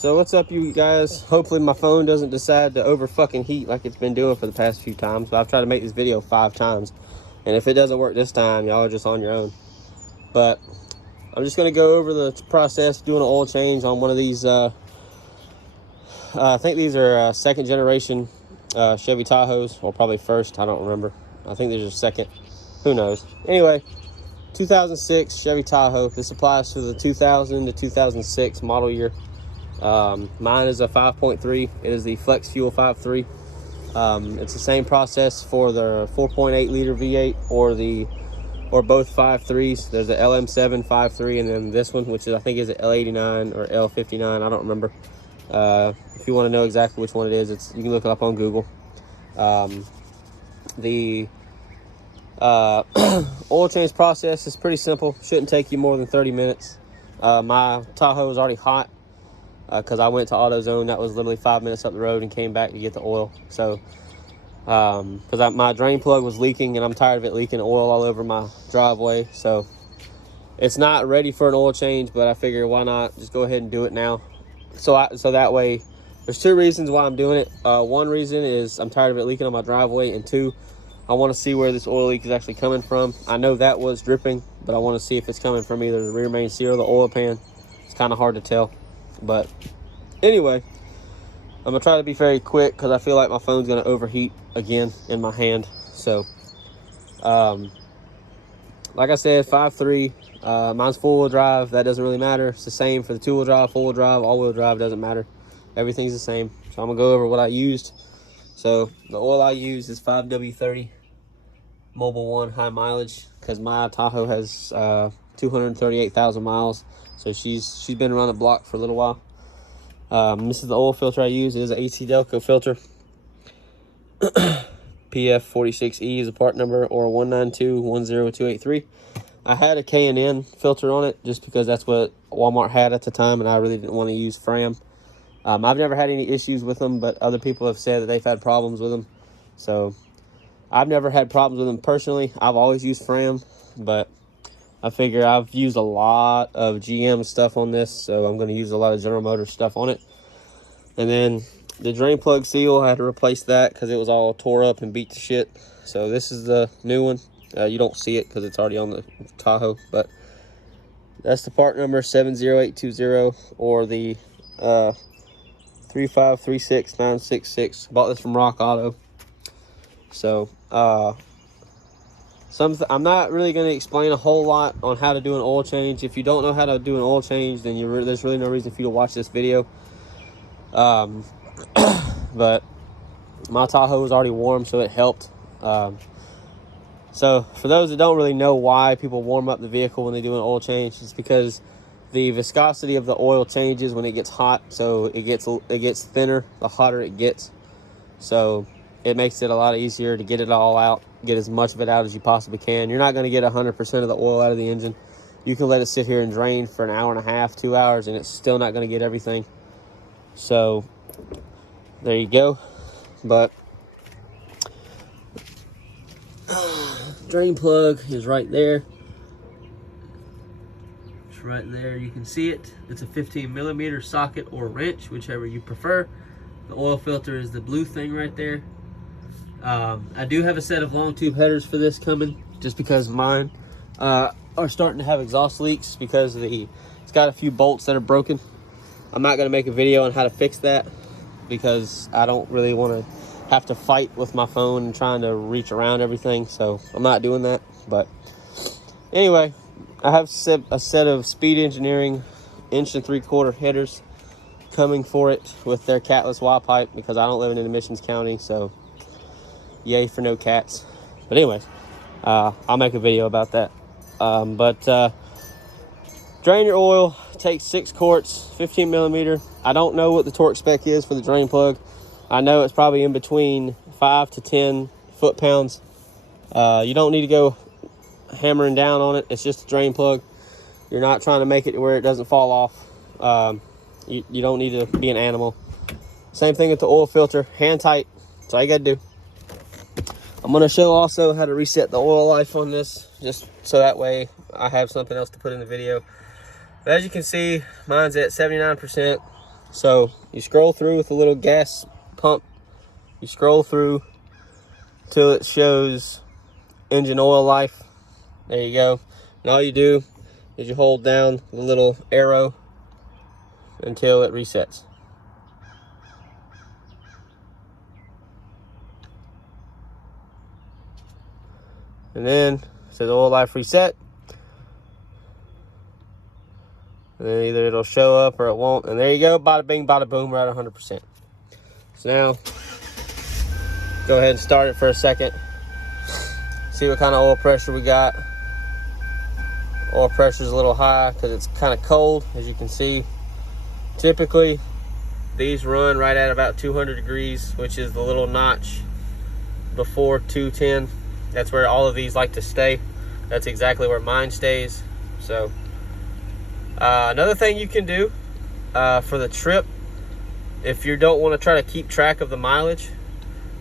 So what's up, you guys? Hopefully my phone doesn't decide to over fucking heat like it's been doing for the past few times. But I've tried to make this video 5 times. And if it doesn't work this time, y'all are just on your own. But I'm just gonna go over the process doing an oil change on one of these. I think these are second generation Chevy Tahoes, or probably first. I don't remember. I think these are second. Who knows? Anyway, 2006 Chevy Tahoe. This applies to the 2000 to 2006 model year. Mine is a 5.3. It is the Flex Fuel 5.3. It's the same process for the 4.8 liter V8 or both 5.3s. There's the LM7 5.3 and then this one, which is, I think is an L89 or L59. I don't remember. If you want to know exactly which one it is, you can look it up on Google. The oil change process is pretty simple. Shouldn't take you more than 30 minutes. My Tahoe is already hot because I went to AutoZone. That was literally 5 minutes up the road and came back to get the oil. So because my drain plug was leaking and I'm tired of it leaking oil all over my driveway. So it's not ready for an oil change, but I figure why not just go ahead and do it now. So that way, there's 2 reasons why I'm doing it. One reason is I'm tired of it leaking on my driveway, and 2, I want to see where this oil leak is actually coming from. I know that was dripping, but I want to see if it's coming from either the rear main seal or the oil pan. It's kind of hard to tell. But anyway, I'm going to try to be very quick because I feel like my phone's going to overheat again in my hand. So, like I said, 5.3. Mine's four-wheel drive. That doesn't really matter. It's the same for the 2-wheel drive, 4-wheel drive, all-wheel drive. Doesn't matter. Everything's the same. So I'm going to go over what I used. So the oil I use is 5W30 Mobil 1 high mileage because my Tahoe has 238,000 miles. So she's been around the block for a little while. This is the oil filter I use. It is an AC Delco filter. PF46E is the part number, or 192-10283. I had a K&N filter on it just because that's what Walmart had at the time, and I really didn't want to use Fram. I've never had any issues with them, but other people have said that they've had problems with them. So I've never had problems with them personally. I've always used Fram, but I figure I've used a lot of GM stuff on this, so I'm going to use a lot of General Motors stuff on it. And then the drain plug seal, I had to replace that because it was all tore up and beat to shit. So this is the new one. You don't see it because it's already on the Tahoe, but that's the part number 70820, or the 3536966. Bought this from Rock Auto. So I'm not really going to explain a whole lot on how to do an oil change. If you don't know how to do an oil change, then there's really no reason for you to watch this video. But my Tahoe was already warm, so it helped. So for those that don't really know why people warm up the vehicle when they do an oil change, it's because the viscosity of the oil changes when it gets hot. So it gets thinner the hotter it gets. So it makes it a lot easier to get it all out, get as much of it out as you possibly can. You're not going to get 100% of the oil out of the engine. You can let it sit here and drain for an hour and a half, 2 hours, and it's still not going to get everything. So there you go. But drain plug is right there. It's right there. You can see it. It's a 15mm socket or wrench, whichever you prefer. The oil filter is the blue thing right there. I do have a set of long tube headers for this coming, just because mine are starting to have exhaust leaks because it's got a few bolts that are broken. I'm not going to make a video on how to fix that because I don't really want to have to fight with my phone and trying to reach around everything, so I'm not doing that. But anyway, I have a set of Speed Engineering 1 3/4 headers coming for it with their catless Y pipe because I don't live in Admissions County, so yay for no cats. But anyways, I'll make a video about that. Drain your oil. Take 6 quarts, 15mm. I don't know what the torque spec is for the drain plug. I know it's probably in between 5 to 10 foot-pounds. You don't need to go hammering down on it. It's just a drain plug. You're not trying to make it to where it doesn't fall off. You don't need to be an animal. Same thing with the oil filter. Hand tight. That's all you gotta do. I'm gonna show also how to reset the oil life on this, just so that way I have something else to put in the video. But as you can see, mine's at 79%. So you scroll through with a little gas pump. You scroll through till it shows engine oil life. There you go. And all you do is you hold down the little arrow until it resets. And then it says oil life reset. And then either it'll show up or it won't. And there you go. Bada bing, bada boom. We're at 100%. So now, go ahead and start it for a second. See what kind of oil pressure we got. Oil pressure is a little high because it's kind of cold, as you can see. Typically, these run right at about 200 degrees, which is the little notch before 210. That's where all of these like to stay. That's exactly where mine stays. So another thing you can do for the trip, if you don't want to try to keep track of the mileage,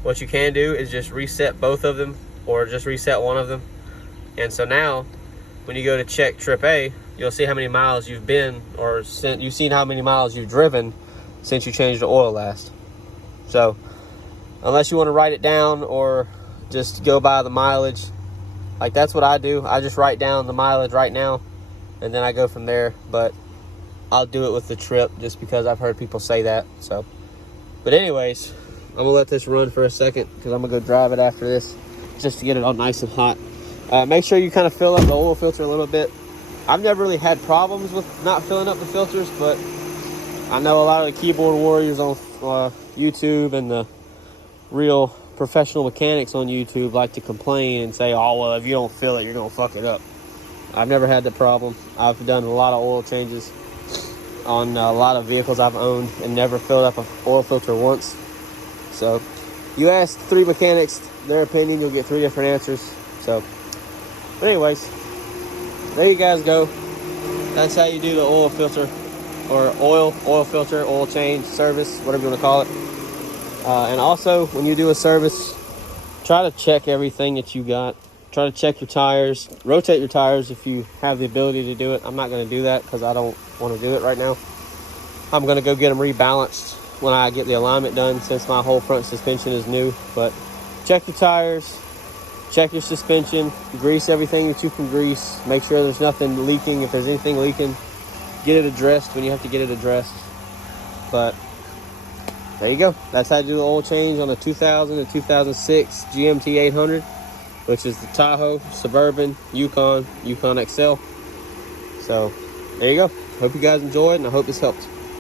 what you can do is just reset both of them, or just reset one of them. And so now when you go to check trip A, you'll see how many miles you've been, or you've seen how many miles you've driven since you changed the oil last. So unless you want to write it down or just go by the mileage, like that's what I do. I just write down the mileage right now and then I go from there. But I'll do it with the trip just because I've heard people say that. So, but anyways, I'm gonna let this run for a second because I'm gonna go drive it after this just to get it all nice and hot. Make sure you kind of fill up the oil filter a little bit. I've never really had problems with not filling up the filters, but I know a lot of the keyboard warriors on YouTube and the real professional mechanics on YouTube like to complain and say, oh, well, if you don't fill it, you're gonna fuck it up. I've never had the problem. I've done a lot of oil changes on a lot of vehicles I've owned and never filled up an oil filter once. So you ask 3 mechanics their opinion, you'll get 3 different answers. So, but anyways, there you guys go. That's how you do the oil filter, or oil filter, oil change, service, whatever you want to call it. And also, when you do a service, try to check everything that you got. Try to check your tires. Rotate your tires if you have the ability to do it. I'm not going to do that because I don't want to do it right now. I'm going to go get them rebalanced when I get the alignment done, since my whole front suspension is new. But check your tires. Check your suspension. Grease everything that you can grease. Make sure there's nothing leaking. If there's anything leaking, get it addressed when you have to get it addressed. But there you go. That's how to do the oil change on a 2000 to 2006 GMT800, which is the Tahoe, Suburban, Yukon, Yukon XL. So there you go. Hope you guys enjoyed, and I hope this helped.